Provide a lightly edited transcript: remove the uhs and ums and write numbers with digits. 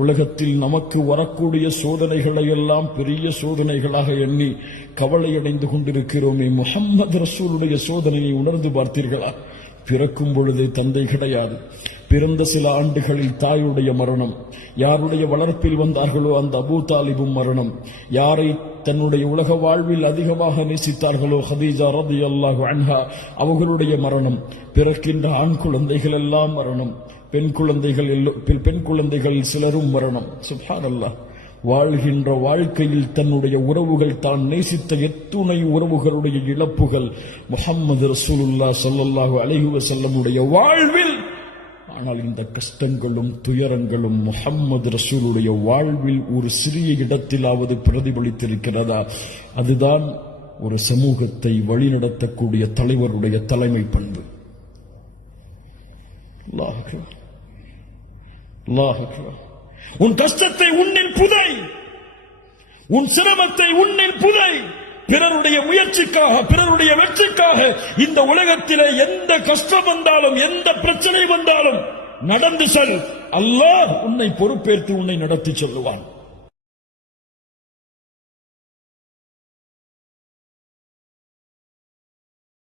உலகத்தில் நமக்கு வரக்கூடிய சோதனைகளை எல்லாம் பெரிய சோதனைகளாக எண்ணி கவலையடைந்து கொண்டிருக்கிறோமே. முஹம்மது ரசூலுடைய சோதனையை உணர்ந்து பார்த்தீர்களா? பிறக்கும் பொழுதே தந்தை கிடையாது. பிறந்த சில ஆண்டுகளில் தாயுடைய மரணம். யாருடைய வளர்ப்பில் வந்தார்களோ அந்த அபூ தாலிபும் மரணம். யாரை தன்னுடைய உலக வாழ்வில் அதிகமாக நேசித்தார்களோ ஹதீஜா ரலியல்லாஹு அன்ஹா அவர்களுடைய மரணம். பிறக்கின்ற ஆண் குழந்தைகள் எல்லாம் மரணம். பெண் குழந்தைகள் சிலரும் மரணம். சுப்ஹானல்லாஹ். வாழ்கின்ற வாழ்க்கையில் தன்னுடைய உறவுகள், தான் நேசித்த எத்துணை உறவுகளுடைய இழப்புகள் முஹம்மது ரசூலுல்லாஹ் ஸல்லல்லாஹு அலைஹி வஸல்லமுடைய வாழ்வில். ஆனால் இந்த கஷ்டங்களும் துயரங்களும் முஹம்மது ரசூலுடைய வாழ்வில் ஒரு சிறிய இடத்திலாவது பிரதிபலித்திருக்கிறதா? அதுதான் ஒரு சமூகத்தை வழிநடத்தக்கூடிய தலைவருடைய தலைமை பண்பு. அல்லாஹ் அக்பர், அல்லாஹ் அக்பர். உன் கஷ்டத்தை உன்னில் புதை, உன் சிரமத்தை உன்னில் புதை. பிறருடைய முயற்சிக்காக, பிறருடைய வெற்றிக்காக இந்த உலகத்திலே எந்த கஷ்டம் வந்தாலும், எந்த பிரச்சனை வந்தாலும் நடந்து செல். அல்லாஹ் உன்னை பொறுப்பேற்று உன்னை நடத்தி செல்லுவான்.